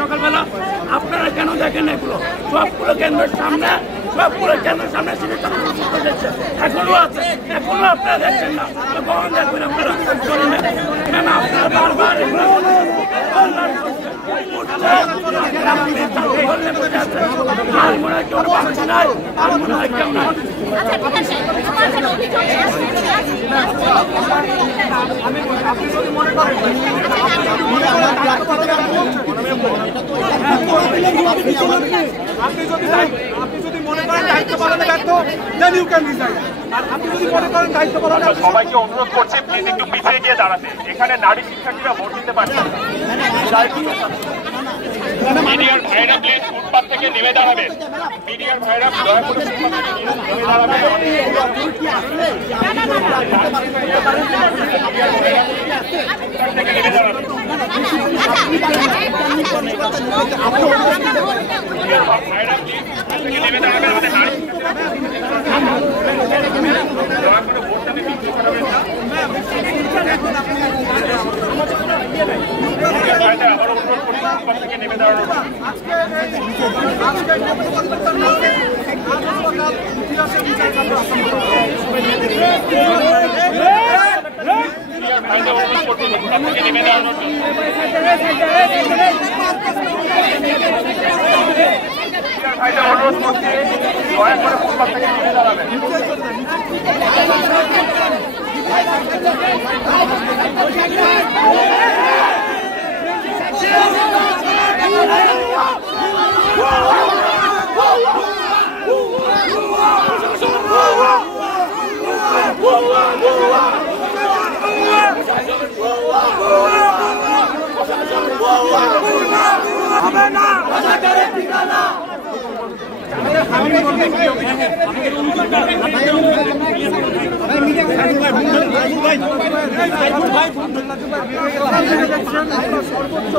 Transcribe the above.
সকালবেলা আপনারা কেন দেখেন এগুলো? সবগুলো কেন্দ্রের সামনে এখনো আছে, এখনো আপনারা দেখছেন না। কখন দেখবেন আপনারা? আপনারা বারবার আর মনে হয় কেউ পাচ্ছি নাই, আর মনে হয় কেউ না। আপনি যদি মনে করেন দায়িত্ব পালনে ব্যর্থ, দেন ইউ ক্যান রিজাইন। আর আপনি যদি মনে করেন দায়িত্ব পালনে, সবাইকে অনুরোধ করছে প্লিজ একটু পিছিয়ে গিয়ে দাঁড়াতে। এখানে নারী শিক্ষার্থীরা ভোট দিতে পারছে না। মিডিয়ার ভাইরা প্লিজ ফুটপাথ থেকে নেমে দাঁড়াবেন। মিডিয়ার ভাইরা দয়া করে ফুটপাথ থেকে নেমে দাঁড়াবেন। আবার অনুরোধ করি ফুটপাথ থেকে নেমে দাঁড়ানো। অনুরোধ করছি দয়া করে ফুটপাথ থেকে নেমে দাঁড়াবেন। সর্বোচ্চ